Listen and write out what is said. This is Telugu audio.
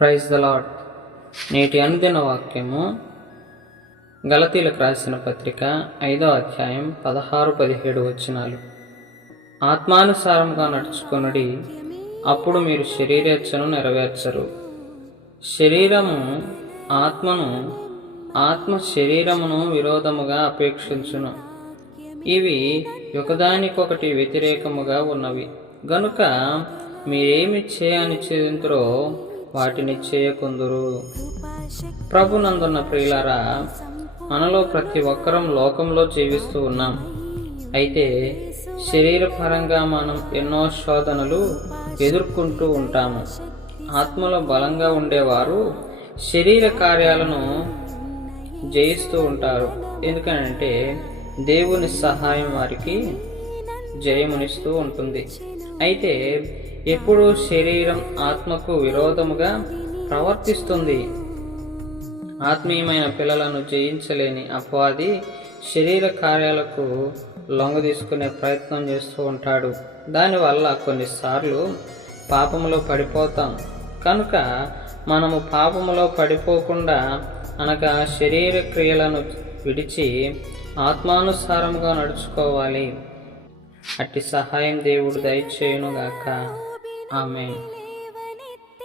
ప్రైజ్ ద లాడ్ నేటి అనుదిన వాక్యము గలతీలకు రాసిన పత్రిక ఐదో అధ్యాయం పదహారు పదిహేడు వచనాలు. ఆత్మానుసారంగా నడుచుకొనుడి అప్పుడు మీరు శరీరేచ్ఛను నెరవేర్చరు. శరీరము ఆత్మను ఆత్మ శరీరమును విరోధముగా అపేక్షించును. ఇవి ఒకదానికొకటి వ్యతిరేకముగా ఉన్నవి. గనుక మీరేమి చేయని చేదురో వాటిని చేయకుందురు ప్రభునందున్న ప్రియులారా మనలో ప్రతి ఒక్కరం లోకంలో జీవిస్తూ ఉన్నాం. అయితే శరీరపరంగా మనం ఎన్నో శోధనలు ఎదుర్కొంటూ ఉంటాము. ఆత్మలో బలంగా ఉండేవారు శరీర కార్యాలను జయిస్తూ ఉంటారు. ఎందుకంటే దేవుని సహాయం వారికి జయమునిస్తూ ఉంటుంది. అయితే ఎప్పుడు శరీరం ఆత్మకు విరోధముగా ప్రవర్తిస్తుంది. ఆత్మీయమైన పిల్లలను జయించలేని అపవాది శరీర కార్యాలకు లొంగ తీసుకునే ప్రయత్నం చేస్తూ ఉంటాడు. దానివల్ల కొన్నిసార్లు పాపములో పడిపోతాం. కనుక మనము పాపములో పడిపోకుండా అనగా శరీర క్రియలను విడిచి ఆత్మానుసారంగా నడుచుకోవాలి. అట్టి సహాయం దేవుడు దయచేయునుగాక. ఆమె